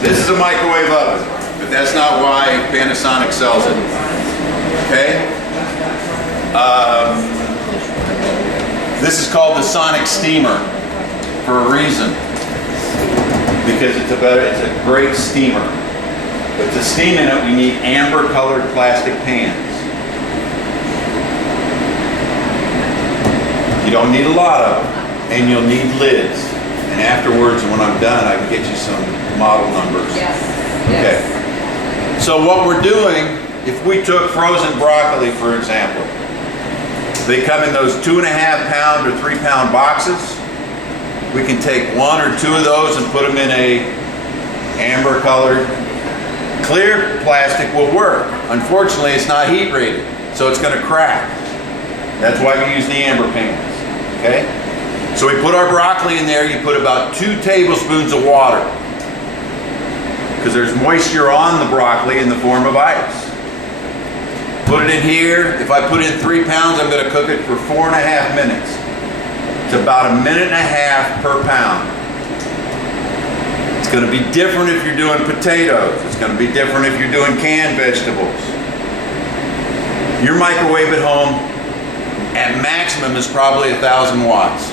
This is a microwave oven, but that's not why Panasonic sells it. Okay? This is called the Sonic Steamer for a reason. Because it's a great steamer. But to steam in it, we need amber colored plastic pans. You don't need a lot of them, and you'll need lids. And afterwards, when I'm done, I can get you some model numbers. Yes. Okay. Yes. So what we're doing, if we took frozen broccoli, for example, they come in those 2.5 pound or 3 pound boxes. We can take 1 or 2 of those and put them in a amber colored. Clear plastic will work. Unfortunately, it's not heat rated, so it's going to crack. That's why we use the amber pans. Okay? So we put our broccoli in there. You put about 2 tablespoons of water, because there's moisture on the broccoli in the form of ice. Put it in here. If I put in 3 pounds, I'm going to cook it for 4.5 minutes. It's about 1.5 minutes per pound. It's going to be different if you're doing potatoes. It's going to be different if you're doing canned vegetables. Your microwave at home, at maximum, is probably 1,000 watts.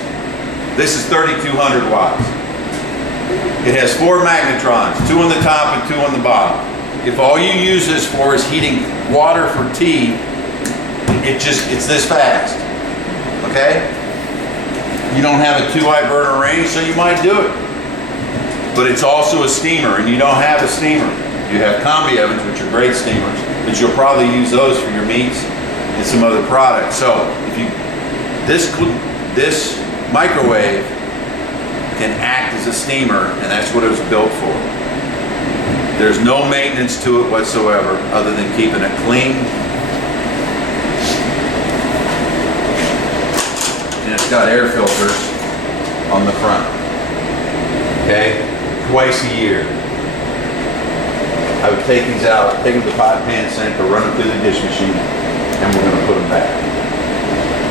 This is 3,200 watts. It has 4 magnetrons, 2 on the top and 2 on the bottom. If all you use this for is heating water for tea, it's this fast. Okay? You don't have a 2i burner range, so you might do it. But it's also a steamer, and you don't have a steamer. You have combi ovens, which are great steamers, but you'll probably use those for your meats and some other products. So if you this microwave can act as a steamer, and that's what it was built for. There's no maintenance to it whatsoever other than keeping it clean. And it's got air filters on the front. Okay? Twice a year. I would take these out, take them to the pot pan sink, or run them through the dish machine, and we're going to put them back.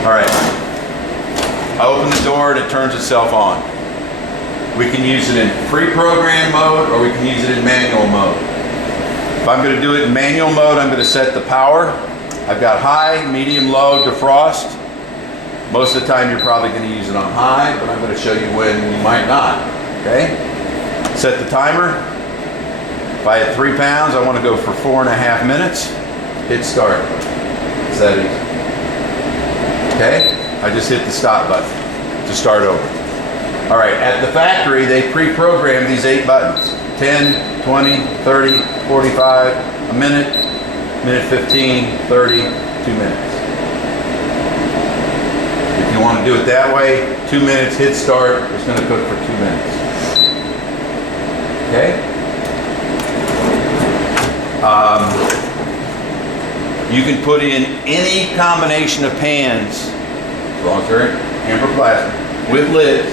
All right. I open the door and it turns itself on. We can use it in pre-programmed mode, or we can use it in manual mode. If I'm going to do it in manual mode, I'm going to set the power. I've got high, medium, low, defrost. Most of the time you're probably going to use it on high, but I'm going to show you when you might not. Okay? Set the timer. If I had 3 pounds, I want to go for 4.5 minutes. Hit start. It's that easy. Okay? I just hit the stop button to start over. All right, at the factory, they pre-program these 8 buttons. 10, 20, 30, 45, a minute, minute 15, 30, 2 minutes. If you want to do it that way, 2 minutes, hit start, it's going to cook for 2 minutes. Okay? You can put in any combination of pans, as long as they're amber plastic, with lids.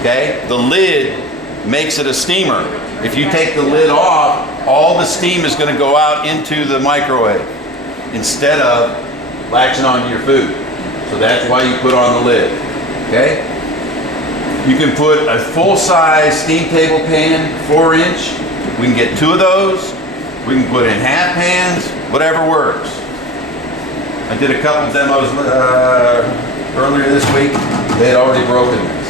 Okay? The lid makes it a steamer. If you take the lid off, all the steam is going to go out into the microwave instead of latching onto your food. So that's why you put on the lid. Okay? You can put a full-size steam table pan, 4-inch. We can get 2 of those. We can put in half pans, whatever works. I did a couple demos earlier this week. They had already broken this.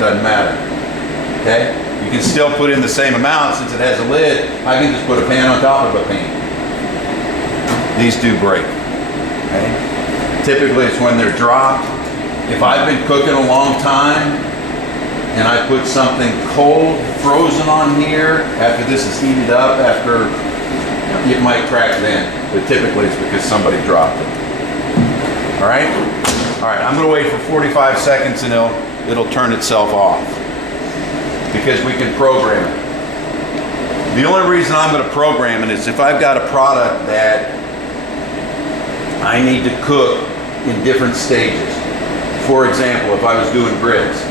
Doesn't matter. Okay? You can still put in the same amount since it has a lid. I can just put a pan on top of a pan. These do break. Okay? Typically it's when they're dropped. If I've been cooking a long time and I put something cold, frozen on here, after this is heated up, it might crack then. But typically it's because somebody dropped it. All right? All right, I'm going to wait for 45 seconds and it'll turn itself off, because we can program it. The only reason I'm going to program it is if I've got a product that I need to cook in different stages. For example, if I was doing grits,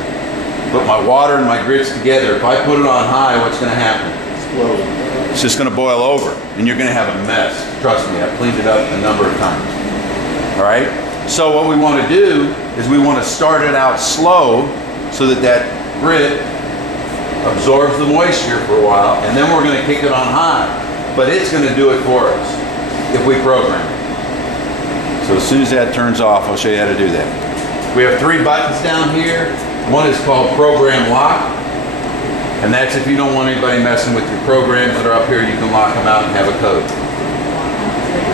put my water and my grits together, if I put it on high, what's going to happen? Explode. It's just going to boil over, and you're going to have a mess. Trust me, I've cleaned it up a number of times. All right? So what we want to do is we want to start it out slow so that that grit absorbs the moisture for a while, and then we're going to kick it on high. But it's going to do it for us if we program it. So as soon as that turns off, I'll show you how to do that. We have 3 buttons down here. One is called Program Lock, and that's if you don't want anybody messing with your programs that are up here, you can lock them out and have a code.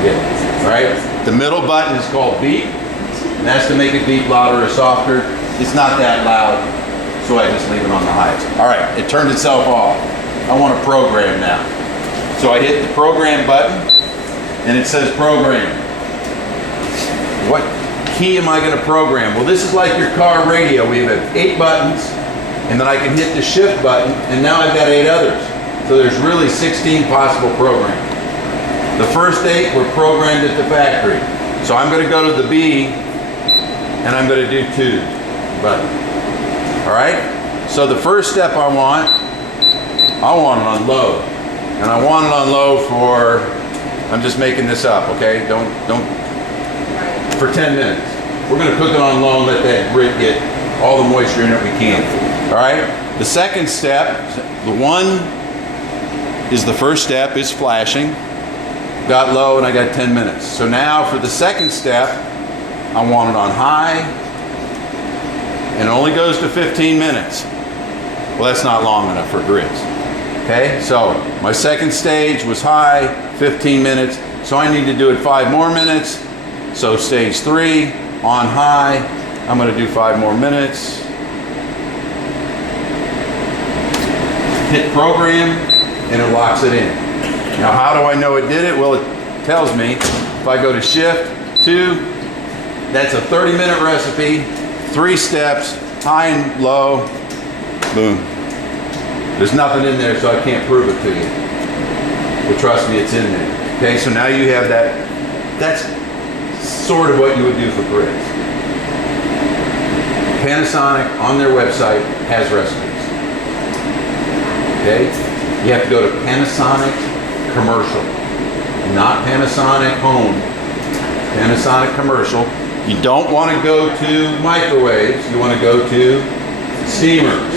Yeah. All right. The middle button is called Beep, and that's to make it beep louder or softer. It's not that loud, so I just leave it on the highest. All right, it turned itself off. I want to program now. So I hit the program button, and it says program. What key am I going to program? Well, this is like your car radio. We have 8 buttons, and then I can hit the shift button, and now I've got 8 others. So there's really 16 possible programs. The first 8 were programmed at the factory. So I'm going to go to the B, and I'm going to do 2 buttons. All right? So the first step I want it on low. And I want it on low for, I'm just making this up, okay? Don't, for 10 minutes. We're going to cook it on low and let that grit get all the moisture in it we can. All right? The second step, the 1 is the first step, is flashing. Got low and I got 10 minutes. So now for the second step, I want it on high, and it only goes to 15 minutes. Well, that's not long enough for grits. Okay, so my second stage was high, 15 minutes, so I need to do it 5 more minutes. So stage 3, on high, I'm going to do 5 more minutes. Hit program, and it locks it in. Now, how do I know it did it? Well, it tells me if I go to shift 2, that's a 30-minute recipe, 3 steps, high and low, boom. There's nothing in there, so I can't prove it to you. But trust me, it's in there. Okay, so now you have that. That's sort of what you would do for grits. Panasonic, on their website, has recipes. Okay? You have to go to Panasonic Commercial, not Panasonic Home. Panasonic Commercial. You don't want to go to microwaves. You want to go to steamers.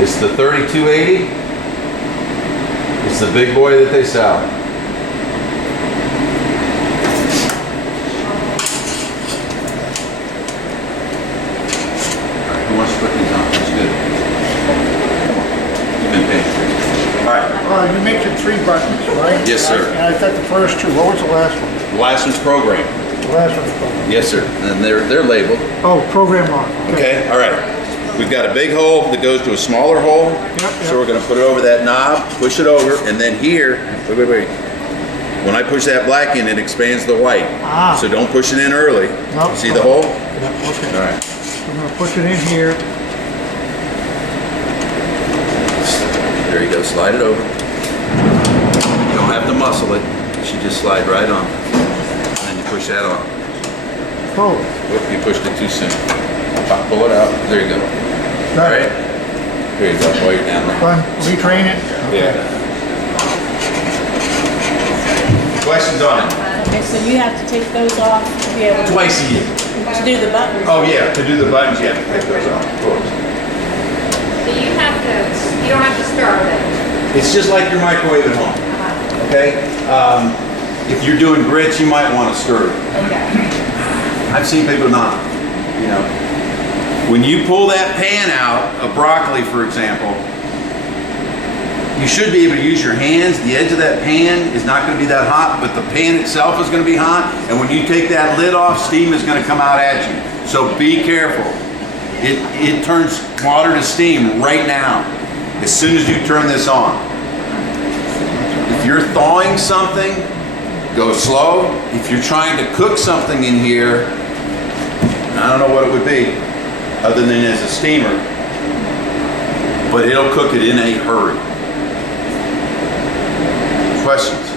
It's the 3280. It's the big boy that they sell. All right, who wants to put these on? That's good. You've been paying. All right. You mentioned 3 buttons, right? Yes, sir. And I thought the first 2. What was the last one? The last one's program. The last one's program. Yes, sir. And they're labeled. Oh, program lock. Okay. All right. We've got a big hole that goes to a smaller hole. Yep. So we're going to put it over that knob, push it over, and then here, wait. When I push that black in, it expands the white. Ah. So don't push it in early. Nope. See the hole? Yep, okay. All right. So I'm going to push it in here. There you go. Slide it over. You don't have to muscle it. You should just slide right on. And then you push that on. Oh. Whoop, you pushed it too soon. Pull it out. There you go. All right. There you go. While you're down there. Fun. Retrain it. Yeah. Questions on it? Okay, so you have to take those off to be able Twice a year. to do the buttons. Oh yeah, to do the buttons, you have to take those off, of course. So you don't have to stir it. It's just like your microwave at home, okay? If you're doing grits, you might want to stir it. Okay. I've seen people not, you know. When you pull that pan out of broccoli, for example, you should be able to use your hands. The edge of that pan is not going to be that hot, but the pan itself is going to be hot. And when you take that lid off, steam is going to come out at you. So be careful. It turns water to steam right now, as soon as you turn this on. If you're thawing something, go slow. If you're trying to cook something in here, I don't know what it would be, other than as a steamer, but it'll cook it in a hurry. Questions?